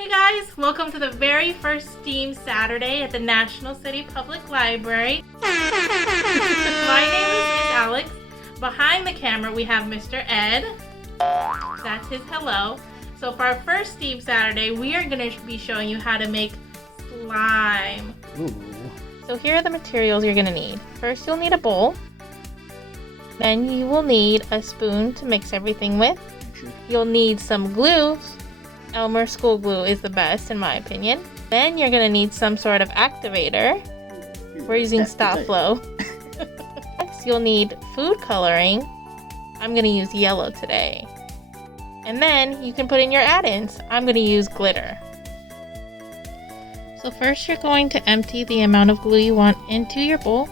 Hey guys, welcome to the very first STEAM Saturday at the National City Public Library. My name is Alex. Behind the camera we have Mr. Ed. That's his hello. So for our first STEAM Saturday, we are going to be showing you how to make slime. Ooh. So here are the materials you're going to need. First you'll need a bowl. Then you will need a spoon to mix everything with. You'll need some glue. Elmer School Glue is the best in my opinion. Then you're going to need some sort of activator. We're using Stop Flow. Next you'll need food coloring. I'm going to use yellow today. And then you can put in your add-ins. I'm going to use glitter. So first you're going to empty the amount of glue you want into your bowl.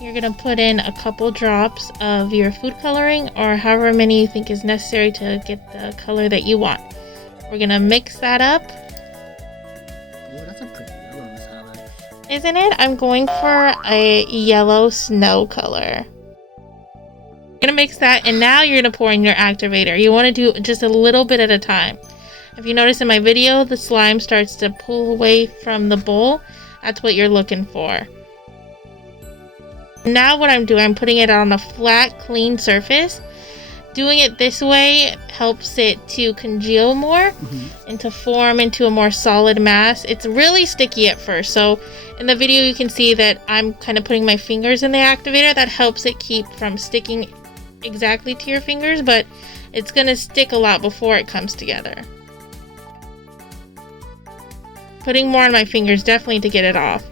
You're going to put in a couple drops of your food coloring or however many you think is necessary to get the color that you want. We're going to mix that up. Oh, that's a pretty yellow salad. Isn't it? I'm going for a yellow snow color. You're going to mix that and now you're going to pour in your activator. You want to do just a little bit at a time. If you notice in my video, the slime starts to pull away from the bowl. That's what you're looking for. Now what I'm doing, I'm putting it on a flat, clean surface. Doing it this way helps it to congeal more and to form into a more solid mass. It's really sticky at first. So in the video you can see that I'm kind of putting my fingers in the activator. That helps it keep from sticking exactly to your fingers, but it's going to stick a lot before it comes together. Putting more on my fingers definitely to get it off.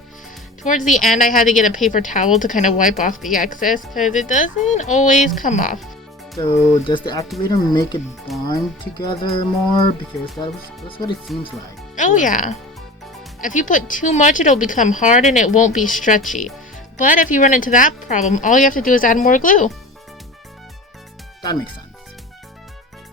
Towards the end I had to get a paper towel to kind of wipe off the excess because it doesn't always come off. So does the activator make it bond together more? Because that's what it seems like. Oh yeah. If you put too much it'll become hard and it won't be stretchy. But if you run into that problem, all you have to do is add more glue. That makes sense. Okay,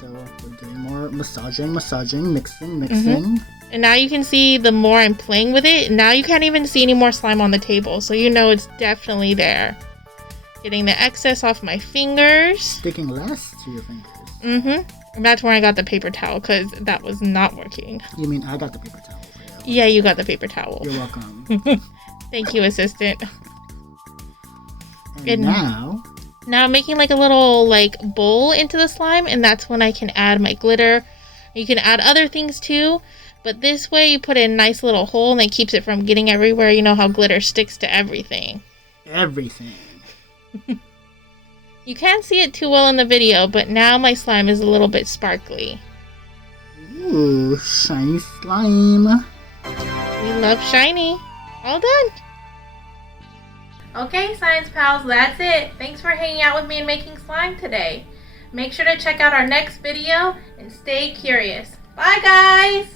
so we're doing more massaging, mixing. And now you can see the more I'm playing with it, now you can't even see any more slime on the table. So you know it's definitely there. Getting the excess off my fingers. Sticking less to your fingers. And that's where I got the paper towel because that was not working. You mean I got the paper towel for you? Yeah, you got the paper towel. You're welcome. Thank you, assistant. And now I'm making like a little bowl into the slime, and that's when I can add my glitter. You can add other things too. But this way you put in a nice little hole and it keeps it from getting everywhere. You know how glitter sticks to everything. Everything. You can't see it too well in the video, but now my slime is a little bit sparkly. Ooh, shiny slime. We love shiny. All done. Okay, Science Pals, that's it. Thanks for hanging out with me and making slime today. Make sure to check out our next video and stay curious. Bye, guys!